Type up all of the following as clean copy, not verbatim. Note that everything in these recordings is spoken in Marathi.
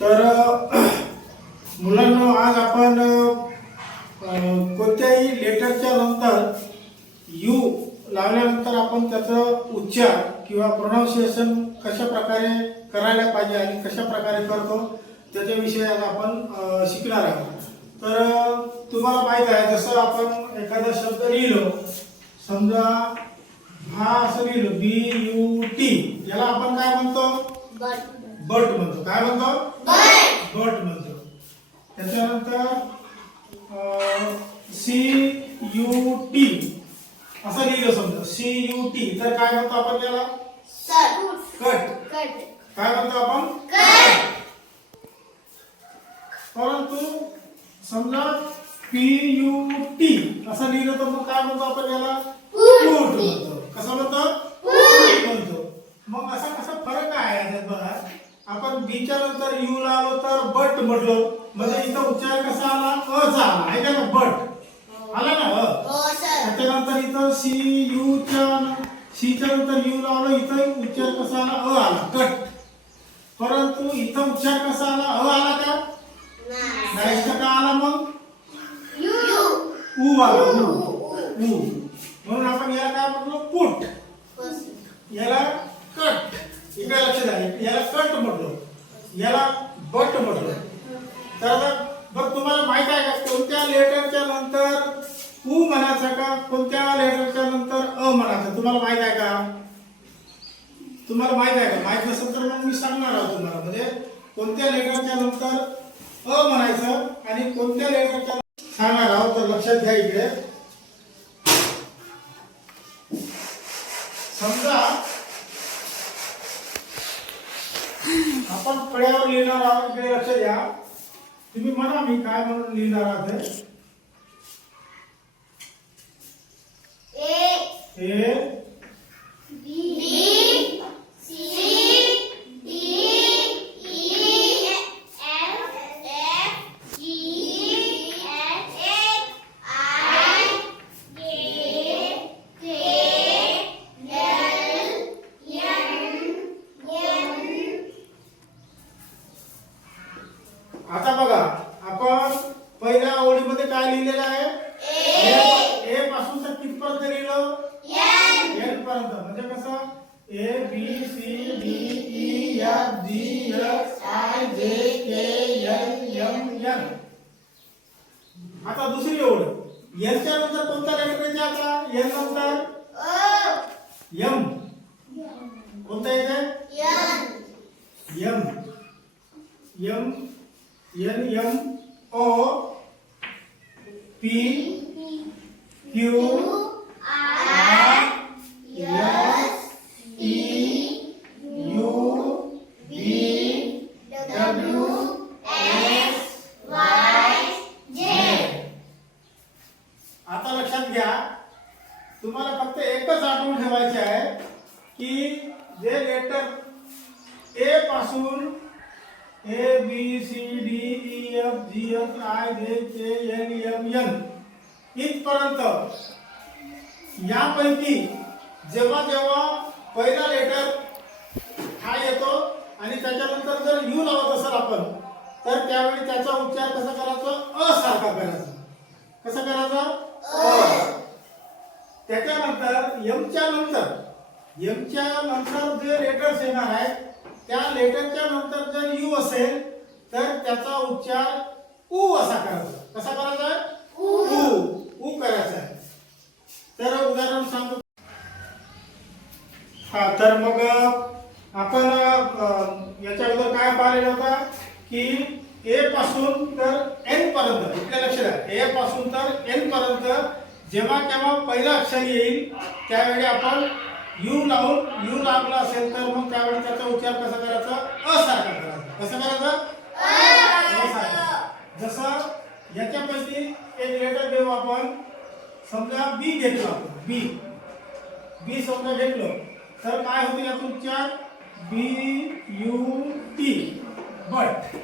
तर मुलांना आज आपण कोणत्याही लेटरच्या नंतर यू लावल्यानंतर आपण त्याचं उच्चार किंवा प्रोनाउन्सिएशन कशा प्रकारे करायला पाहिजे आणि कशा प्रकारे करतो त्याच्याविषयी आज आपण शिकणार आहोत. तर तुम्हाला माहित आहे, जसं आपण एखादा शब्द लिहिलो, समजा हा असं लिहिलो BUT, याला आपण काय म्हणतो? बट म्हणतो. काय म्हणतो? बट म्हणतो. त्याच्यानंतर CUT असं लिहिलं, समजा CUT, तर काय म्हणतो आपण त्याला? कट. काय म्हणतो आपण? परंतु समजा PUT असं लिहिलं तर मग काय म्हणतो आपण याला? पूट म्हणतो. कसं म्हणतो? पूट म्हणतो. मग असा कसा फरक आहे याच्यात बघा. आपण बी च्या नंतर यू लावलो तर बट म्हटलो, म्हणजे इथं उच्चार कसा आला? अ चा आला, आहे का ना? बट आला ना? त्याच्यानंतर इथं सी च्या नंतर यू लावलो, इथं उच्चार कसा आला? अ आला, कट. परंतु इथं उच्चार कसा आला? अ आला का? नाही. का आला मग? उ आला, उ. म्हणून आपण याला काय म्हटलो? पुट. याला कट. इकडे लक्ष द्या, याला कट म्हटलो, याला बट म्हटलो. तर बघ, तुम्हाला माहित आहे का कोणत्या लेटरच्या नंतर उ म्हणायचं का कोणत्या लेटरच्या नंतर अ म्हणायचं? तुम्हाला माहित आहे का? तुम्हाला माहित आहे का? माहित नसेल तर मग मी सांगणार आहोत तुम्हाला. म्हणजे कोणत्या लेटरच्या नंतर अ म्हणायचं आणि कोणत्या लेटरच्या सांगणार आहोत. तर लक्षात घ्या. इकडे समजा आपण कड्यावर लिहिणार आहोत. इकडे लक्ष द्या. तुम्ही म्हणा मी काय म्हणून लिहिणार आहोत. ए B C D E F G H I J K L M N. आता बघा, आपण पहिल्या ओळीमध्ये काय लिहिलेलं आहे? ए पासून तर कितपर्यंत लिहिलं? एन पर्यंत. म्हणजे कसं? A B C D E F G H I J K L M N. आता दुसरी ओळ. एन च्या नंतर कोणता लेटर येते? आता एन नंतर एम. कोणता येते? M. M N M O P Q R S T U B W X Y Z. आता लक्षात घ्या, तुम्हाला फक्त एकच आठवण ठेवायचे आहे की जे लेटर ए पासून A B C D E F G H I J K L M N इथपर्यंत, यापैकी जेव्हा जेव्हा पहिला लेटर हा येतो आणि त्याच्यानंतर जर यू लावत असेल आपण, तर त्यावेळी त्याचा उच्चार कसा करायचा? अ सारखा करायचा. कसा करायचा? अ. त्याच्यानंतर एमच्या नंतर जे लेटर्स येणार आहेत, त्या लेटरच्या नंतर जर यू असेल तर त्याचा उच्चार उ असा करायचा. कसा करायचा? उ करायचा आहे. तर उदाहरण सांगतो. हा, तर मग आपण याच्या अगोदर काय पाहिलेलं होतं की ए पासून तर एन पर्यंत. इकडे लक्ष द्या. ए पासून तर एन पर्यंत जेव्हा केव्हा पहिला अक्षर येईल त्यावेळी आपण यू लावून यू लागला असेल तर मग त्यावेळी त्याचा उच्चार कसा करायचा? असारखा करायचा. कसा करायचा? असारखा. जसं याच्यापैकी एक लेटर घेऊ आपण. समजा बी घेतला आपण. बी समजा घेतलो तर काय होईल याचा उच्चार? BUT, but.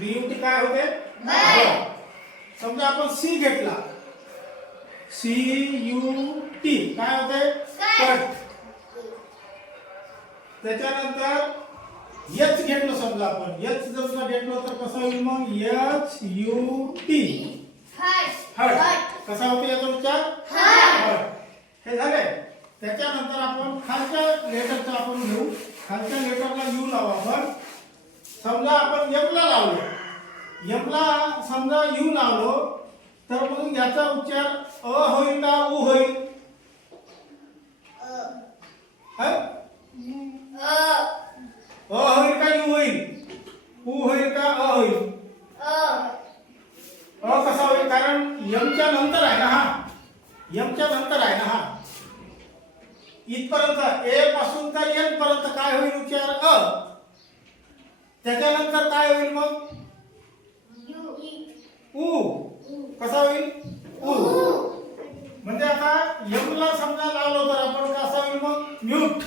BUT काय होते? बट. समजा आपण सी घेतला. CUT काय होते? कट. त्याच्यानंतर एच घेतलं समजा आपण एच जर घेतलं तर कसं होईल मग HUT हट कसा होतो याचा उच्चार हट हे झाले त्याच्यानंतर आपण खालच्या लेटरचा आपण घेऊ खालच्या लेटरला यू लावू आपण समजा आपण एम ला लावलो एम ला समजा यू लावलो तर मग याचा उच्चार अ होईल का उ होईल अ होईल का यू होईल उ होईल का अ होईल अ कसा होईल कारण यमच्या नंतर आहे ना हा यमच्या नंतर आहे ना हा इथपर्यंत ए पासून तर एन पर्यंत काय होईल उच्चार अ त्याच्यानंतर काय होईल मग उ कसा होईल उ म्हणजे आता यम ला समजा लावलो तर आपण कसा होईल मग म्यूट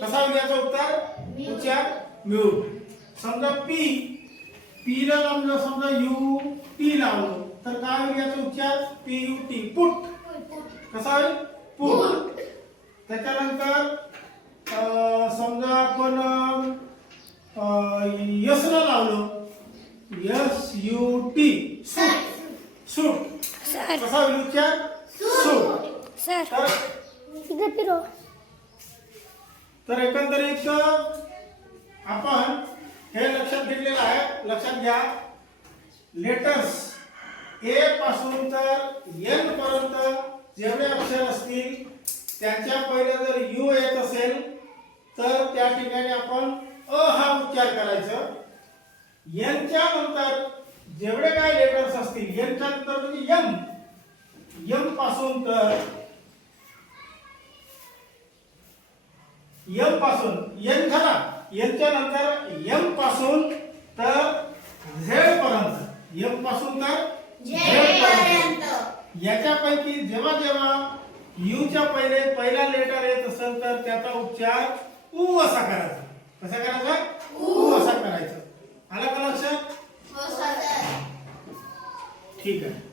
कसा होईल याचा उत्तर उच्चार म्यूट समजा पी ला समजा यू टी लावलो तर काय होईल याचा उच्चार PUT पुट कसा होईल पुट त्याच्यानंतर समजा आपण यस ला लावलो SUT सूट कसा होईल उच्चार सूट तर एकंदरीत आपण हे लक्षात घेतलेलं आहे लक्षात घ्या लेटर्स ए पासून तर एन पर्यंत जेवढे अक्षर असतील त्यांच्या पहिले जर यू येत असेल तर त्या ठिकाणी आपण अ हा उच्चार करायचा एनच्या नंतर जेवढे काय लेटर्स असतील एनच्या नंतर म्हणजे एम पासून तर एम पासून एन झाला एनच्या नंतर एम पासून तर झेड पर्यंत एम पासून तर झेड पर्यंत याच्यापैकी जेव्हा जेव्हा यू च्या पहिले पहिला लेटर येत असेल तर त्याचा उच्चार उ असा करायचा कसा करायचा उ असा करायचा आला का लक्षात ठीक आहे